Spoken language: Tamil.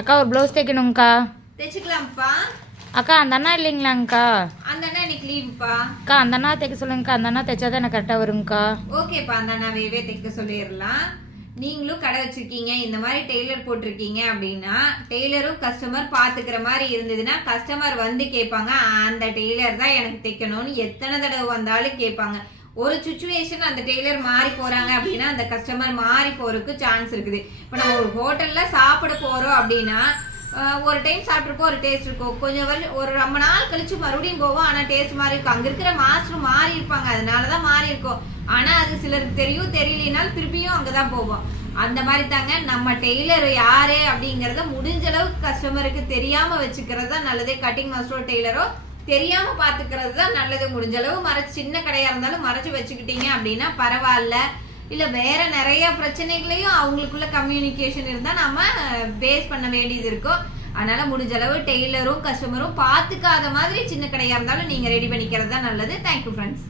அக்கா ஒரு ப்ளவுஸ் தைக்கணுங்கக்கா. தைச்சுக்கலாம்ப்பா. அக்கா அந்த அண்ணா இல்லைங்களாங்கக்கா? அந்த அண்ணா இன்னைக்கு லீவுப்பா. அக்கா அந்த அண்ணா தைக்க சொல்லுங்கக்கா. அந்த அண்ணா தைச்சாதான் எனக்கு கரெக்டாக வருங்கக்கா. ஓகேப்பா, அந்த அண்ணாவே தைக்க சொல்லிடலாம். நீங்களும் கடை வச்சிருக்கீங்க, இந்த மாதிரி டெய்லர் போட்டிருக்கீங்க அப்படின்னா டெய்லரும் கஸ்டமர் பாத்துக்கிற மாதிரி இருந்ததுன்னா கஸ்டமர் வந்து கேட்பாங்க, அந்த டெய்லர் தான் எனக்கு தைக்கணும்னு எத்தனை தடவை வந்தாலும் கேட்பாங்க. ஒரு சுச்சுவேஷன் அந்த டெய்லர் மாறி போறாங்க அப்படின்னா அந்த கஸ்டமர் மாறி போறதுக்கு சான்ஸ் இருக்குது. இப்போ நம்ம ஒரு ஹோட்டல்ல சாப்பிட போறோம் அப்படின்னா ஒரு டைம் சாப்பிட்ருப்போம், ஒரு டேஸ்ட் இருக்கும். கொஞ்சம் வருஷம் ஒரு ரொம்ப நாள் கழிச்சு மறுபடியும் போவோம், ஆனா டேஸ்ட் மாறி இருக்கும். அங்க இருக்கிற மாஸ்டர் மாறி இருப்பாங்க, அதனாலதான் மாறி இருக்கும். ஆனா அது சிலருக்கு தெரியும், தெரியலனாலும் திருப்பியும் அங்கதான் போவோம். அந்த மாதிரி தாங்க நம்ம டெய்லர் யாரு அப்படிங்கறத முடிஞ்ச அளவுக்கு கஸ்டமருக்கு தெரியாம வச்சுக்கிறது தான் நல்லது. கட்டிங் மாஸ்டரோ டெய்லரோ தெரியாம பாத்துக்கிறது தான் நல்லது. முடிஞ்ச அளவு மறைச்சு, சின்ன கடையா இருந்தாலும் மறைச்சு வச்சுக்கிட்டீங்க அப்படின்னா பரவாயில்ல. இல்ல வேற நிறைய பிரச்சனைகளையும் அவங்களுக்குள்ள கம்யூனிகேஷன் இருந்தா நம்ம பேஸ் பண்ண வேண்டியது இருக்கும். அதனால முடிஞ்ச அளவு டெய்லரும் கஸ்டமரும் பாத்துக்காத மாதிரி சின்ன கடையா இருந்தாலும் நீங்க ரெடி பண்ணிக்கிறது தான் நல்லது. Thank you friends.